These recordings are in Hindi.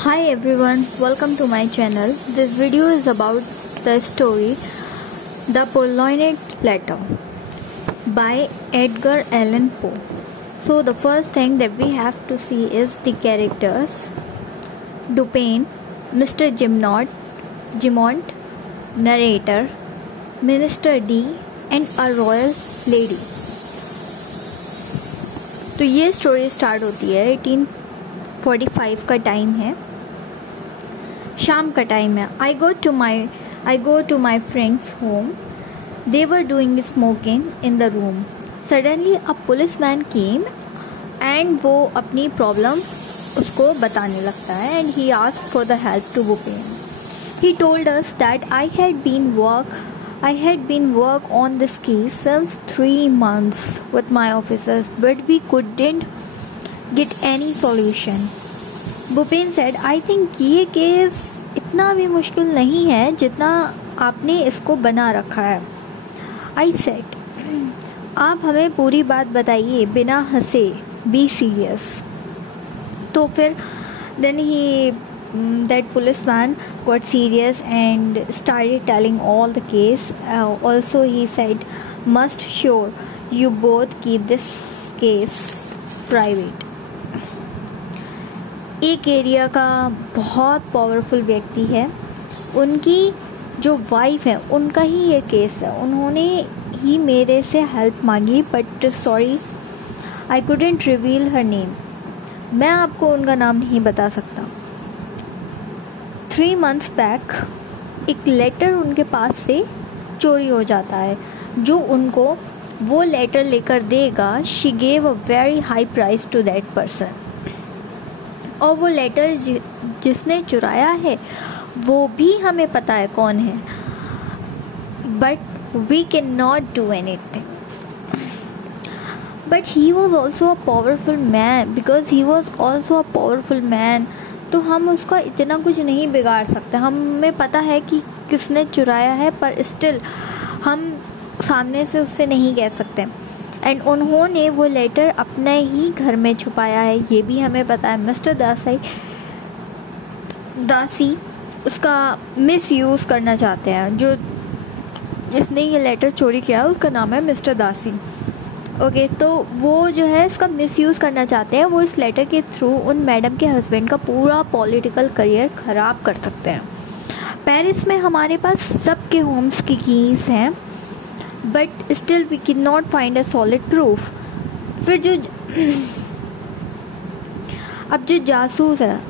Hi everyone, welcome to my channel. This video is about the story The Purloined Letter by Edgar Allan Poe. So the first thing that we have to see is the characters. Dupin, Mr. Gimont, narrator, Minister D and a royal lady. तो ये स्टोरी स्टार्ट होती है 1845 का टाइम है, शाम का टाइम है. I go to my friend's home. They were doing smoking in the room. Suddenly a policeman came and वो अपनी प्रॉब्लम उसको बताने लगता है and he asked for the help to Bupin. He told us that I had been work on this case since 3 months with my officers, but we couldn't get any solution. Bupin said, I think ये केस इतना भी मुश्किल नहीं है जितना आपने इसको बना रखा है. I said, आप हमें पूरी बात बताइए बिना हंसे, be serious. तो फिर that policeman got serious and started telling all the case. Also he said, must sure you both keep this case private. एक एरिया का बहुत पावरफुल व्यक्ति है, उनकी जो वाइफ है उनका ही ये केस है. उन्होंने ही मेरे से हेल्प मांगी, but sorry I couldn't reveal her name. मैं आपको उनका नाम नहीं बता सकता. 3 months बैक एक लेटर उनके पास से चोरी हो जाता है. जो उनको वो लेटर लेकर देगा, she gave a very high price to that person. और वो लेटर जिसने चुराया है वो भी हमें पता है कौन है, but we can not do anything. But he was also a powerful man, because he was also a powerful man. तो हम उसका इतना कुछ नहीं बिगाड़ सकते. हमें पता है कि किसने चुराया है, पर स्टिल हम सामने से उससे नहीं कह सकते. एंड उन्होंने वो लेटर अपने ही घर में छुपाया है, ये भी हमें पता है. मिस्टर दासी उसका मिस यूज़ करना चाहते हैं. जो जिसने ये लेटर चोरी किया उसका नाम है मिस्टर दासी. ओके, तो वो जो है इसका मिस यूज़ करना चाहते हैं. वो इस लेटर के थ्रू उन मैडम के हस्बैंड का पूरा पॉलिटिकल करियर ख़राब कर सकते हैं. पेरिस में हमारे पास सबके होम्स की कीज़ हैं, but still we can not find a solid proof. फिर अब जो जासूस है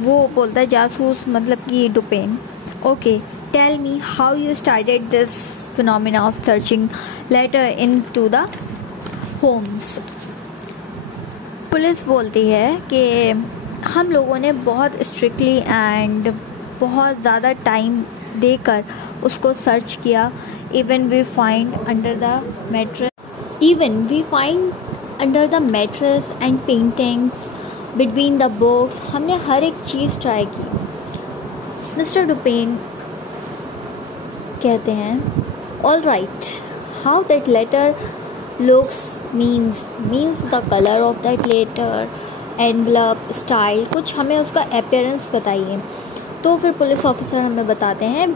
वो बोलता है, जासूस मतलब कि Dupin, okay tell me how you started this phenomena of searching letter into the homes. Police बोलती है कि हम लोगों ने बहुत स्ट्रिक्टली एंड बहुत ज़्यादा टाइम देकर उसको सर्च किया. Even we find under the mattress and paintings, between the books. हमने हर एक चीज़ ट्राई की. मिस्टर डुपेन कहते हैं, all right, how that letter looks means the color of that letter, envelope, style, कुछ हमें उसका appearance बताइए. तो फिर पुलिस ऑफिसर हमें बताते हैं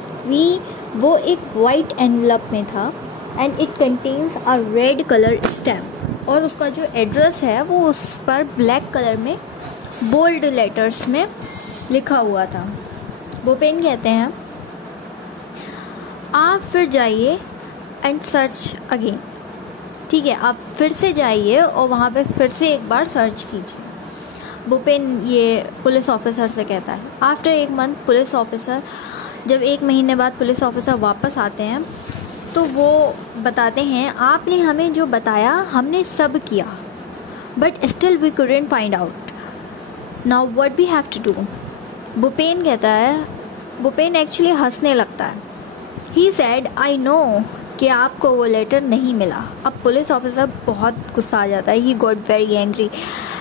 वो एक वाइट एनवलप में था and it contains a red colour stamp. और उसका जो एड्रेस है वो उस पर ब्लैक कलर में बोल्ड लेटर्स में लिखा हुआ था. बुपेन कहते हैं, आप फिर जाइए एंड सर्च अगेन. ठीक है, आप फिर से जाइए और वहाँ पे फिर से एक बार सर्च कीजिए. बुपेन ये पुलिस ऑफिसर से कहता है. आफ्टर 1 month पुलिस ऑफिसर, जब 1 महीने बाद पुलिस ऑफिसर वापस आते हैं तो वो बताते हैं, आपने हमें जो बताया हमने सब किया, but still we couldn't find out. Now what we have to do. Dupin कहता है, बुपेन एक्चुअली हंसने लगता है. ही सेड, आई नो कि आपको वो लेटर नहीं मिला. अब पुलिस ऑफिसर बहुत गुस्सा आ जाता है. He got very angry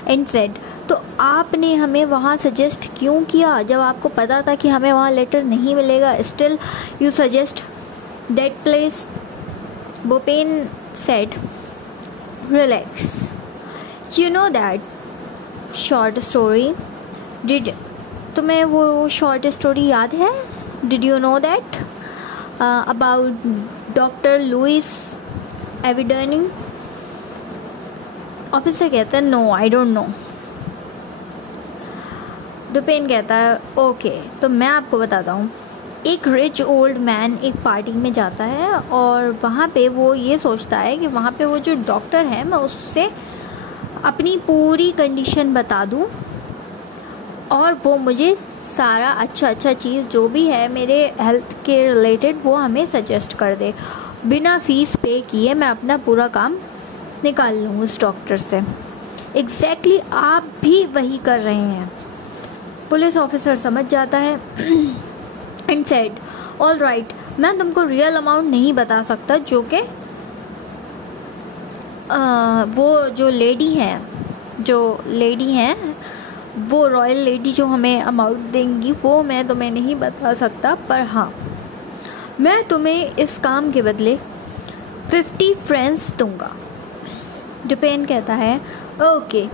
and said, तो आपने हमें वहाँ सजेस्ट क्यों किया जब आपको पता था कि हमें वहाँ लेटर नहीं मिलेगा. Still you suggest that place. Dupin said, relax, you know that short story तुम्हें वो शॉर्ट स्टोरी याद है? Did you know that about doctor Louis एविडर्निंग? ऑफिसर कहता है no I don't know. Dupin कहता है ओके, तो मैं आपको बताता हूँ। एक रिच ओल्ड मैन एक पार्टी में जाता है और वहाँ पे वो ये सोचता है कि वहाँ पे वो जो डॉक्टर है मैं उससे अपनी पूरी कंडीशन बता दूँ और वो मुझे सारा अच्छा चीज़ जो भी है मेरे हेल्थ के रिलेटेड वो हमें सजेस्ट कर दे। बिना फीस पे किए मैं अपना पूरा काम निकाल लूँ उस डॉक्टर से। एग्जैक्टली आप भी वही कर रहे हैं। पुलिस ऑफिसर समझ जाता है एंड सेड ऑल राइट, मैं तुमको रियल अमाउंट नहीं बता सकता जो कि वो जो लेडी हैं वो रॉयल लेडी जो हमें अमाउंट देंगी वो मैं तुम्हें नहीं बता सकता, पर हाँ मैं तुम्हें इस काम के बदले 50 फ्रेंड्स दूंगा। डुपेन कहता है ओके,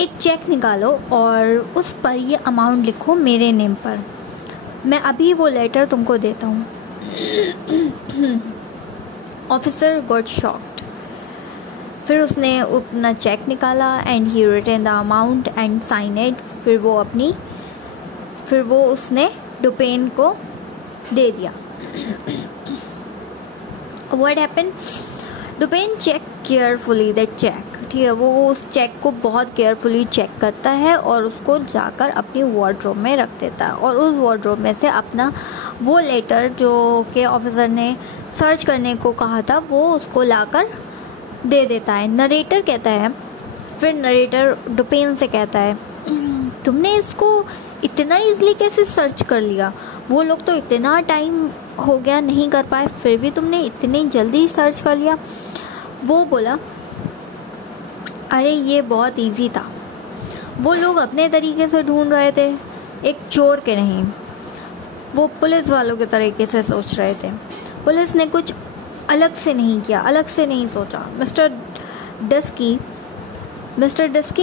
एक चेक निकालो और उस पर ये अमाउंट लिखो मेरे नेम पर। मैं अभी वो लेटर तुमको देता हूँ। Officer got shocked. फिर उसने अपना चेक निकाला and he written the amount and sign it. फिर वो उसने डुपेन को दे दिया। What happened? Dupin check carefully that check. ठीक है, वो उस चेक को बहुत केयरफुली चेक करता है और उसको जाकर अपनी वार्डरोब में रख देता है और उस वार्डरोब में से अपना वो लेटर जो कि ऑफिसर ने सर्च करने को कहा था वो उसको लाकर दे देता है। नरेटर कहता है, फिर नरेटर डुपेन से कहता है तुमने इसको इतना इजीली कैसे सर्च कर लिया? वो लोग तो इतना टाइम हो गया नहीं कर पाए, फिर भी तुमने इतनी जल्दी सर्च कर लिया। वो बोला अरे ये बहुत इजी था, वो लोग अपने तरीके से ढूंढ रहे थे, एक चोर के नहीं, वो पुलिस वालों के तरीके से सोच रहे थे। पुलिस ने कुछ अलग से नहीं किया, अलग से नहीं सोचा। मिस्टर डस्की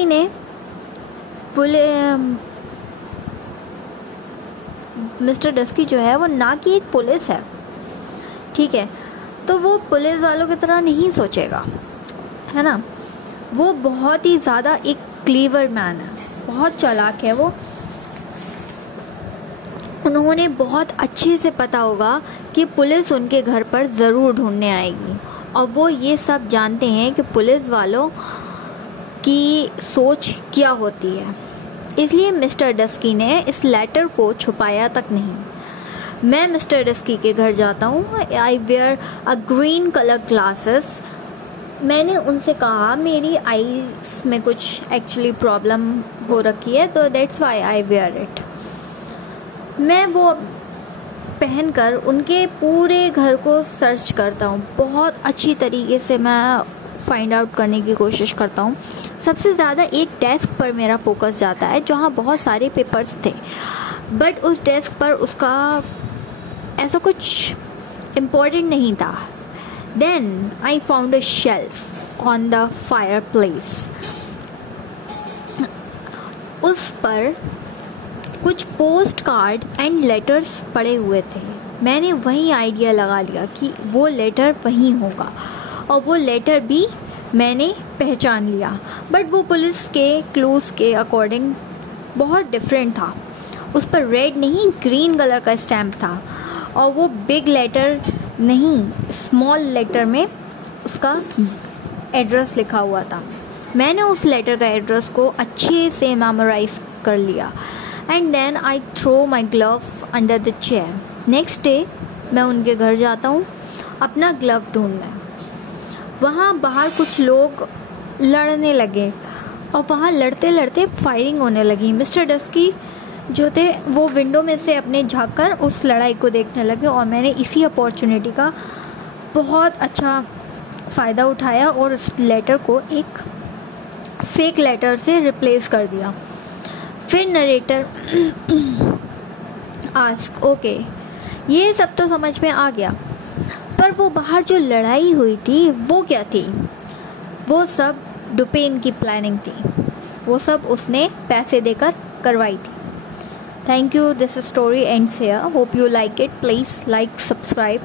ने मिस्टर डस्की जो है वो ना कि एक पुलिस है, ठीक है, तो वो पुलिस वालों की तरह नहीं सोचेगा, है ना। वो बहुत ही ज़्यादा एक क्लीवर मैन है, बहुत चालाक है वो। उन्होंने बहुत अच्छे से पता होगा कि पुलिस उनके घर पर ज़रूर ढूंढने आएगी और वो ये सब जानते हैं कि पुलिस वालों की सोच क्या होती है। इसलिए मिस्टर डस्की ने इस लेटर को छुपाया तक नहीं। मैं मिस्टर डस्की के घर जाता हूँ। I wear a green colour glasses. मैंने उनसे कहा मेरी आईज में कुछ एक्चुअली प्रॉब्लम हो रखी है, तो that's why I wear it. मैं वो पहनकर उनके पूरे घर को सर्च करता हूँ, बहुत अच्छी तरीके से मैं फाइंड आउट करने की कोशिश करता हूँ। सबसे ज़्यादा एक डेस्क पर मेरा फोकस जाता है जहाँ बहुत सारे पेपर्स थे, बट उस डेस्क पर उसका ऐसा कुछ इम्पोर्टेंट नहीं था। Then I found a shelf on the fireplace. उस पर कुछ पोस्ट कार्ड एंड लेटर्स पड़े हुए थे। मैंने वही आइडिया लगा लिया कि वो लेटर वही होगा और वो लेटर भी मैंने पहचान लिया, बट वो पुलिस के क्लूज़ के अकॉर्डिंग बहुत डिफरेंट था। उस पर रेड नहीं ग्रीन कलर का स्टैम्प था और वो बिग लेटर नहीं स्मॉल लेटर में उसका एड्रेस लिखा हुआ था। मैंने उस लेटर का एड्रेस को अच्छे से मेमोराइज कर लिया and then I throw my glove under the chair. Next day मैं उनके घर जाता हूँ अपना ग्लव ढूंढने। वहाँ बाहर कुछ लोग लड़ने लगे और वहाँ लड़ते लड़ते फायरिंग होने लगी। मिस्टर डस्की जो थे वो विंडो में से अपने झाँककर उस लड़ाई को देखने लगे और मैंने इसी अपॉर्चुनिटी का बहुत अच्छा फ़ायदा उठाया और उस लेटर को एक फेक लेटर से रिप्लेस कर दिया। फिर नरेटर आस्क ओके, ये सब तो समझ में आ गया, पर वो बाहर जो लड़ाई हुई थी वो क्या थी? वो सब डुपेन की प्लानिंग थी, वो सब उसने पैसे देकर करवाई थी। Thank you, this story ends here, hope you like it, please like, subscribe